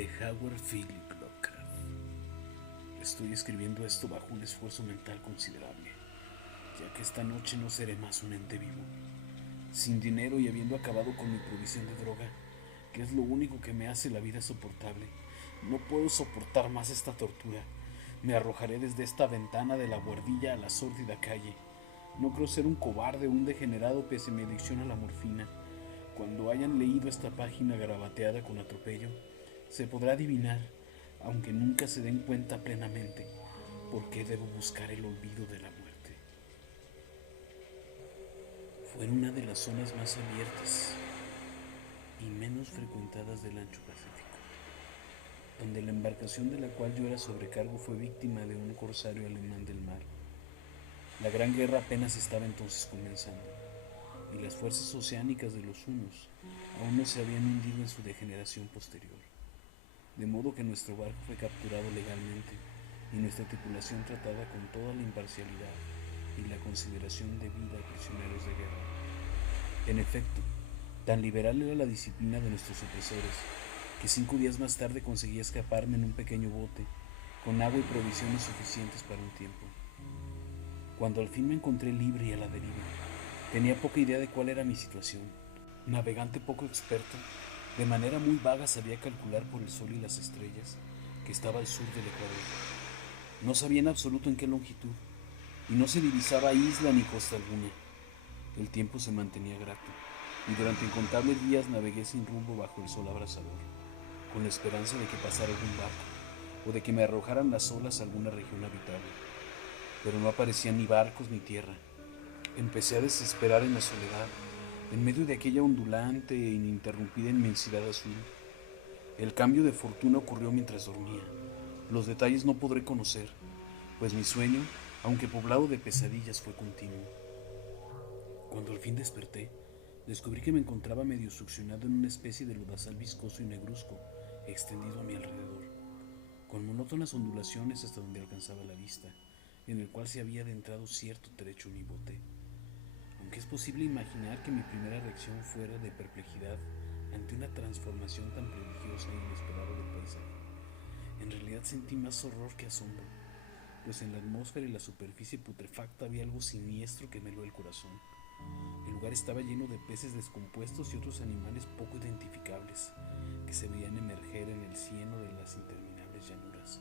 de Howard Philip Lovecraft. Estoy escribiendo esto bajo un esfuerzo mental considerable, ya que esta noche no seré más un ente vivo. Sin dinero y habiendo acabado con mi provisión de droga, que es lo único que me hace la vida soportable, no puedo soportar más esta tortura. Me arrojaré desde esta ventana de la buhardilla a la sórdida calle. No creo ser un cobarde o un degenerado pese a mi adicción a la morfina. Cuando hayan leído esta página garabateada con atropello, se podrá adivinar, aunque nunca se den cuenta plenamente, por qué debo buscar el olvido de la muerte. Fue en una de las zonas más abiertas y menos frecuentadas del ancho Pacífico, donde la embarcación de la cual yo era sobrecargo fue víctima de un corsario alemán del mar. La Gran Guerra apenas estaba entonces comenzando, y las fuerzas oceánicas de los hunos aún no se habían hundido en su degeneración posterior. De modo que nuestro barco fue capturado legalmente y nuestra tripulación tratada con toda la imparcialidad y la consideración debida a prisioneros de guerra. En efecto, tan liberal era la disciplina de nuestros opresores que 5 días más tarde conseguí escaparme en un pequeño bote con agua y provisiones suficientes para un tiempo. Cuando al fin me encontré libre y a la deriva, tenía poca idea de cuál era mi situación. Navegante poco experto, de manera muy vaga sabía calcular por el sol y las estrellas que estaba al sur del Ecuador. No sabía en absoluto en qué longitud, y no se divisaba isla ni costa alguna. El tiempo se mantenía grato, y durante incontables días navegué sin rumbo bajo el sol abrasador, con la esperanza de que pasara algún barco, o de que me arrojaran las olas a alguna región habitable. Pero no aparecían ni barcos ni tierra. Empecé a desesperar en la soledad, en medio de aquella ondulante e ininterrumpida inmensidad azul. El cambio de fortuna ocurrió mientras dormía. Los detalles no podré conocer, pues mi sueño, aunque poblado de pesadillas, fue continuo. Cuando al fin desperté, descubrí que me encontraba medio succionado en una especie de lodazal viscoso y negruzco, extendido a mi alrededor, con monótonas ondulaciones hasta donde alcanzaba la vista, en el cual se había adentrado cierto trecho mi bote. Aunque es posible imaginar que mi primera reacción fuera de perplejidad ante una transformación tan prodigiosa e inesperada del paisaje, en realidad sentí más horror que asombro, pues en la atmósfera y la superficie putrefacta había algo siniestro que me heló el corazón. El lugar estaba lleno de peces descompuestos y otros animales poco identificables que se veían emerger en el cieno de las interminables llanuras.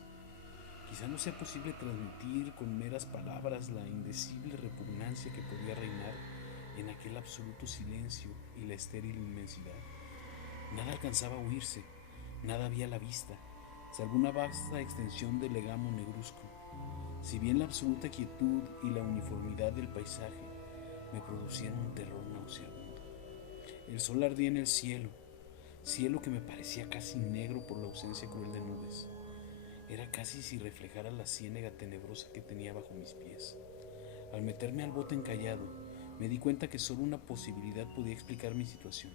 Quizá no sea posible transmitir con meras palabras la indecible repugnancia que podía reinar en aquel absoluto silencio y la estéril inmensidad. Nada alcanzaba a oírse, nada había a la vista, salvo una vasta extensión de legamo negruzco. Si bien la absoluta quietud y la uniformidad del paisaje me producían un terror nauseabundo. El sol ardía en el cielo, cielo que me parecía casi negro por la ausencia cruel de nubes. Era casi si reflejara la ciénaga tenebrosa que tenía bajo mis pies. Al meterme al bote encallado, me di cuenta que solo una posibilidad podía explicar mi situación.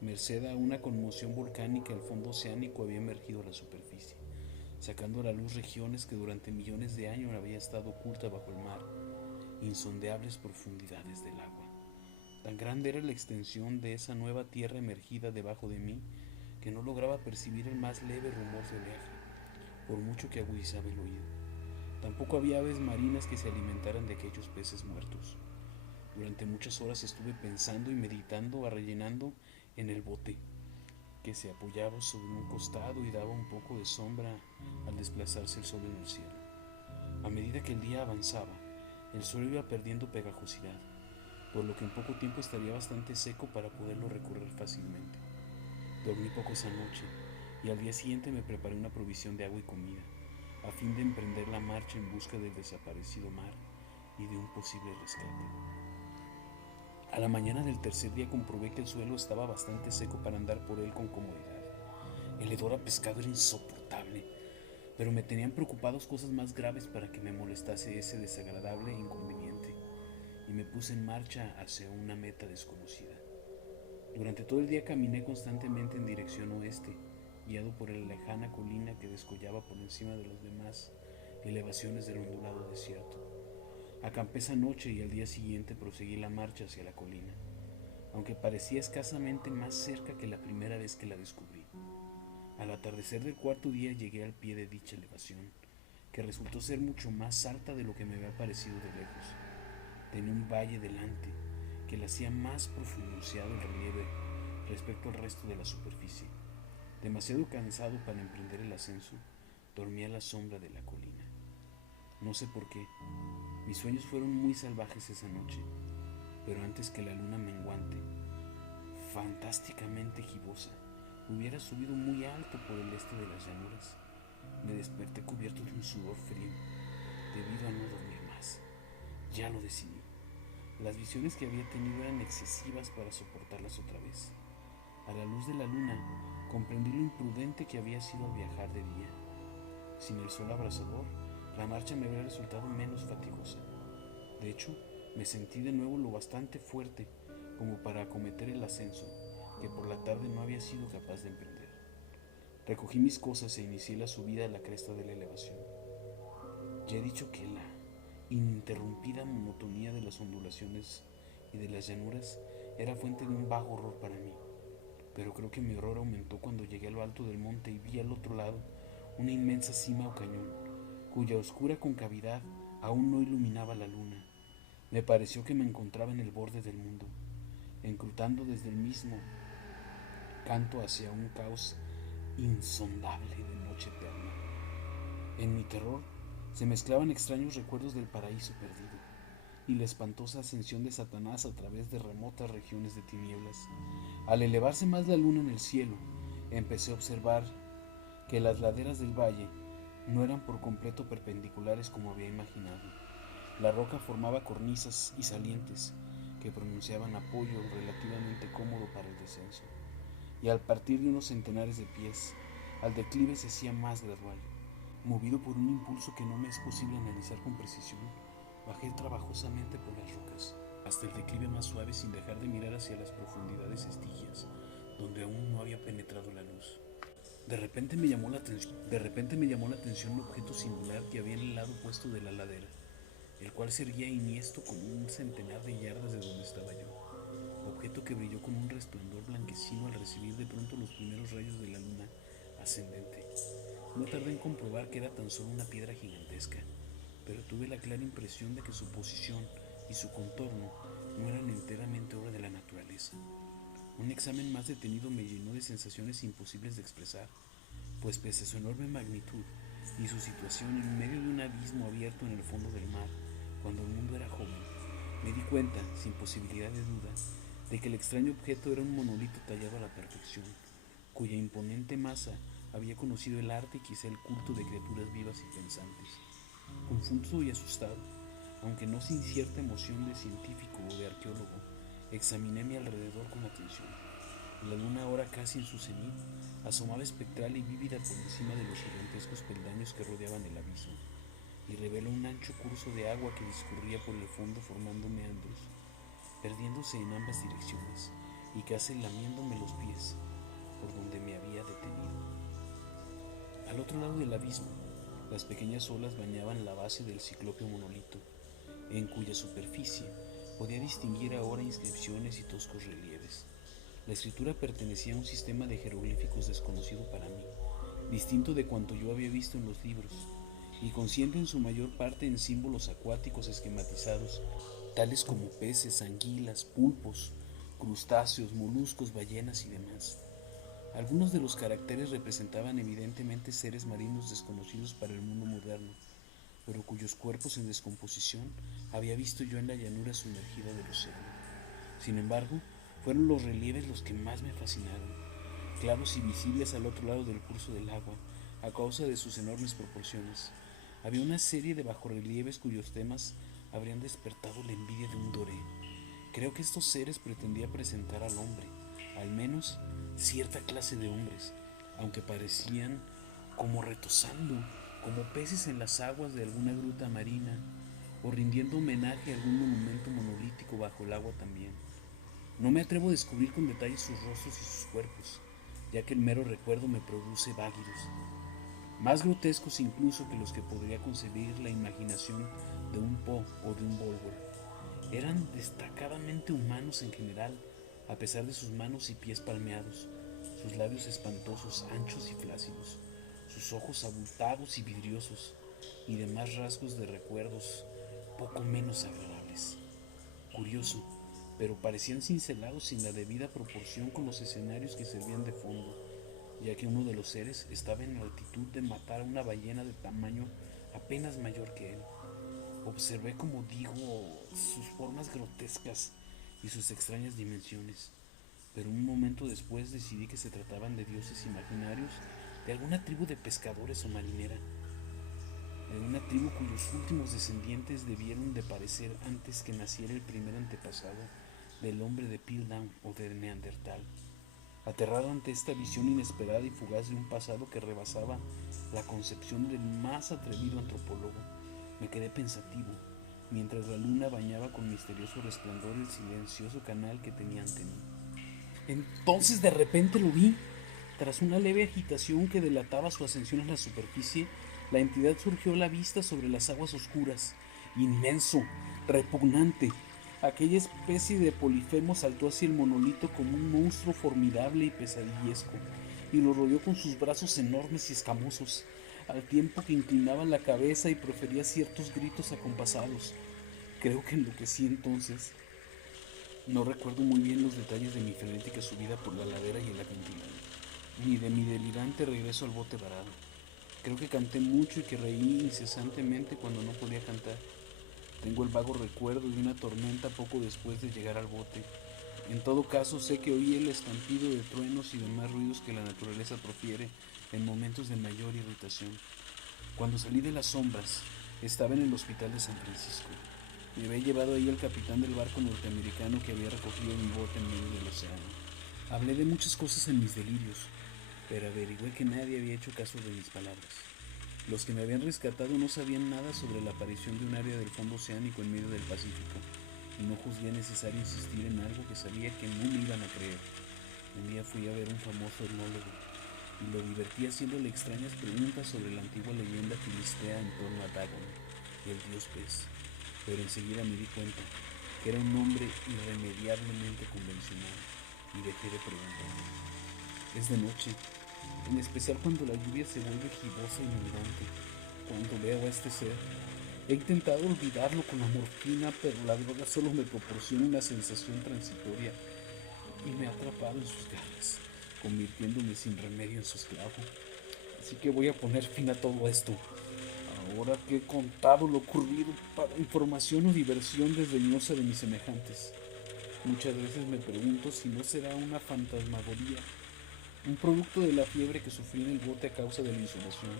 Merced a una conmoción volcánica, el fondo oceánico había emergido a la superficie, sacando a la luz regiones que durante millones de años habían estado ocultas bajo el mar, insondeables profundidades del agua. Tan grande era la extensión de esa nueva tierra emergida debajo de mí que no lograba percibir el más leve rumor de oleaje, por mucho que agudizaba el oído. Tampoco había aves marinas que se alimentaran de aquellos peces muertos. Durante muchas horas estuve pensando y meditando, rellenando en el bote, que se apoyaba sobre un costado y daba un poco de sombra al desplazarse el sol en el cielo. A medida que el día avanzaba, el suelo iba perdiendo pegajosidad, por lo que en poco tiempo estaría bastante seco para poderlo recorrer fácilmente. Dormí poco esa noche y al día siguiente me preparé una provisión de agua y comida, a fin de emprender la marcha en busca del desaparecido mar y de un posible rescate. A la mañana del tercer día comprobé que el suelo estaba bastante seco para andar por él con comodidad. El hedor a pescado era insoportable, pero me tenían preocupados cosas más graves para que me molestase ese desagradable inconveniente, y me puse en marcha hacia una meta desconocida. Durante todo el día caminé constantemente en dirección oeste, guiado por la lejana colina que descollaba por encima de las demás elevaciones del ondulado desierto. Acampé esa noche y al día siguiente proseguí la marcha hacia la colina, aunque parecía escasamente más cerca que la primera vez que la descubrí. Al atardecer del cuarto día llegué al pie de dicha elevación, que resultó ser mucho más alta de lo que me había parecido de lejos. Tenía un valle delante, que le hacía más pronunciado el relieve respecto al resto de la superficie. Demasiado cansado para emprender el ascenso, dormí a la sombra de la colina. No sé por qué, mis sueños fueron muy salvajes esa noche, pero antes que la luna menguante, fantásticamente gibosa, hubiera subido muy alto por el este de las llanuras, me desperté cubierto de un sudor frío, debido a no dormir más. Ya lo decidí. Las visiones que había tenido eran excesivas para soportarlas otra vez. A la luz de la luna, comprendí lo imprudente que había sido al viajar de día. Sin el sol abrasador, la marcha me habría resultado menos fatigosa. De hecho, me sentí de nuevo lo bastante fuerte como para acometer el ascenso que por la tarde no había sido capaz de emprender. Recogí mis cosas e inicié la subida a la cresta de la elevación. Ya he dicho que la ininterrumpida monotonía de las ondulaciones y de las llanuras era fuente de un vago horror para mí, pero creo que mi horror aumentó cuando llegué a lo alto del monte y vi al otro lado una inmensa cima o cañón, cuya oscura concavidad aún no iluminaba la luna. Me pareció que me encontraba en el borde del mundo, encrutando desde el mismo canto hacia un caos insondable de noche eterna. En mi terror se mezclaban extraños recuerdos del paraíso perdido y la espantosa ascensión de Satanás a través de remotas regiones de tinieblas. Al elevarse más la luna en el cielo, empecé a observar que las laderas del valle no eran por completo perpendiculares como había imaginado. La roca formaba cornisas y salientes que pronunciaban apoyo relativamente cómodo para el descenso, y al partir de unos centenares de pies, al declive se hacía más gradual. Movido por un impulso que no me es posible analizar con precisión, bajé trabajosamente por las rocas, hasta el declive más suave sin dejar de mirar hacia las profundidades estigias, donde aún no había penetrado la luz. De repente me llamó la atención un objeto singular que había en el lado opuesto de la ladera, el cual se erguía enhiesto como un centenar de yardas de donde estaba yo, objeto que brilló con un resplandor blanquecino al recibir de pronto los primeros rayos de la luna ascendente. No tardé en comprobar que era tan solo una piedra gigantesca, pero tuve la clara impresión de que su posición y su contorno no eran enteramente obra de la naturaleza. Un examen más detenido me llenó de sensaciones imposibles de expresar, pues pese a su enorme magnitud y su situación en medio de un abismo abierto en el fondo del mar, cuando el mundo era joven, me di cuenta, sin posibilidad de duda, de que el extraño objeto era un monolito tallado a la perfección, cuya imponente masa había conocido el arte y quizá el culto de criaturas vivas y pensantes. Confuso y asustado, aunque no sin cierta emoción de científico o de arqueólogo, examiné mi alrededor con atención. La luna, ahora casi en su cenit, asomaba espectral y vívida por encima de los gigantescos peldaños que rodeaban el abismo, y reveló un ancho curso de agua que discurría por el fondo formando meandros, perdiéndose en ambas direcciones y casi lamiéndome los pies por donde me había detenido. Al otro lado del abismo, las pequeñas olas bañaban la base del ciclópeo monolito, en cuya superficie podía distinguir ahora inscripciones y toscos relieves. La escritura pertenecía a un sistema de jeroglíficos desconocido para mí, distinto de cuanto yo había visto en los libros, y consciente en su mayor parte en símbolos acuáticos esquematizados, tales como peces, anguilas, pulpos, crustáceos, moluscos, ballenas y demás. Algunos de los caracteres representaban evidentemente seres marinos desconocidos para el mundo moderno, pero cuyos cuerpos en descomposición había visto yo en la llanura sumergida del océano. Sin embargo, fueron los relieves los que más me fascinaron, claros y visibles al otro lado del curso del agua, a causa de sus enormes proporciones. Había una serie de bajorrelieves cuyos temas habrían despertado la envidia de un doré. Creo que estos seres pretendían presentar al hombre, al menos cierta clase de hombres, aunque parecían como retosando, como peces en las aguas de alguna gruta marina, o rindiendo homenaje a algún monumento monolítico bajo el agua también. No me atrevo a descubrir con detalle sus rostros y sus cuerpos, ya que el mero recuerdo me produce váguidos, más grotescos incluso que los que podría concebir la imaginación de un Poe o de un Bulwer. Eran destacadamente humanos en general, a pesar de sus manos y pies palmeados, sus labios espantosos, anchos y flácidos, sus ojos abultados y vidriosos, y demás rasgos de recuerdos poco menos agradables. Curioso, pero parecían cincelados sin la debida proporción con los escenarios que servían de fondo, ya que uno de los seres estaba en la altitud de matar a una ballena de tamaño apenas mayor que él. Observé, como digo, sus formas grotescas y sus extrañas dimensiones, pero un momento después decidí que se trataban de dioses imaginarios de alguna tribu de pescadores o marinera, de una tribu cuyos últimos descendientes debieron de parecer antes que naciera el primer antepasado del hombre de Piltdown o de Neandertal. Aterrado ante esta visión inesperada y fugaz de un pasado que rebasaba la concepción del más atrevido antropólogo, me quedé pensativo, mientras la luna bañaba con misterioso resplandor el silencioso canal que tenía ante mí. Entonces de repente lo vi. Tras una leve agitación que delataba su ascensión a la superficie, la entidad surgió a la vista sobre las aguas oscuras. Inmenso, repugnante. Aquella especie de Polifemo saltó hacia el monolito como un monstruo formidable y pesadillesco, y lo rodeó con sus brazos enormes y escamosos, al tiempo que inclinaba la cabeza y profería ciertos gritos acompasados. Creo que enloquecí entonces. No recuerdo muy bien los detalles de mi frenética subida por la ladera y el acantilado, ni de mi delirante regreso al bote varado. Creo que canté mucho y que reí incesantemente cuando no podía cantar. Tengo el vago recuerdo de una tormenta poco después de llegar al bote. En todo caso, sé que oí el estampido de truenos y demás ruidos que la naturaleza profiere en momentos de mayor irritación. Cuando salí de las sombras, estaba en el hospital de San Francisco. Me había llevado ahí el capitán del barco norteamericano que había recogido mi bote en medio del océano. Hablé de muchas cosas en mis delirios, pero averigüé que nadie había hecho caso de mis palabras. Los que me habían rescatado no sabían nada sobre la aparición de un área del fondo oceánico en medio del Pacífico, y no juzgué necesario insistir en algo que sabía que no me iban a creer. Un día fui a ver un famoso etnólogo, y lo divertí haciéndole extrañas preguntas sobre la antigua leyenda filistea en torno a Dagon, el dios pez, pero enseguida me di cuenta que era un hombre irremediablemente convencional, y dejé de preguntar. Es de noche, en especial cuando la lluvia se vuelve gibosa y inundante. Cuando veo a este ser, he intentado olvidarlo con la morfina, pero la droga solo me proporciona una sensación transitoria y me ha atrapado en sus garras, convirtiéndome sin remedio en su esclavo. Así que voy a poner fin a todo esto. Ahora que he contado lo ocurrido para información o diversión desdeñosa de mis semejantes, muchas veces me pregunto si no será una fantasmagoría, un producto de la fiebre que sufrí en el bote a causa de la insolación,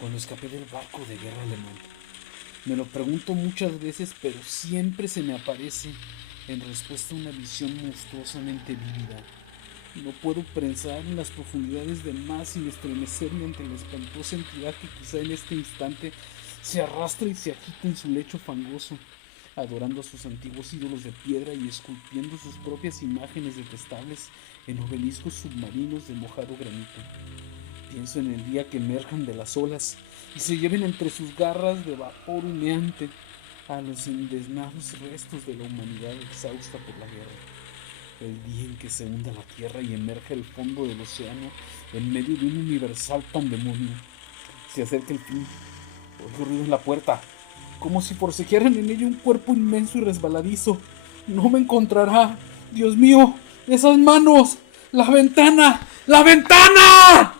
cuando escapé del barco de guerra alemán. Me lo pregunto muchas veces, pero siempre se me aparece en respuesta a una visión monstruosamente vívida. No puedo pensar en las profundidades del mar sin estremecerme ante la espantosa entidad que quizá en este instante se arrastra y se agita en su lecho fangoso, adorando a sus antiguos ídolos de piedra y esculpiendo sus propias imágenes detestables en obeliscos submarinos de mojado granito. Pienso en el día que emerjan de las olas y se lleven entre sus garras de vapor humeante a los indeznados restos de la humanidad exhausta por la guerra. El día en que se hunda la tierra y emerja el fondo del océano en medio de un universal pandemonio. Se acerca el fin. Oigo ruido en la puerta, como si forcejearan en ella un cuerpo inmenso y resbaladizo. No me encontrará. Dios mío, esas manos. ¡La ventana! ¡La ventana!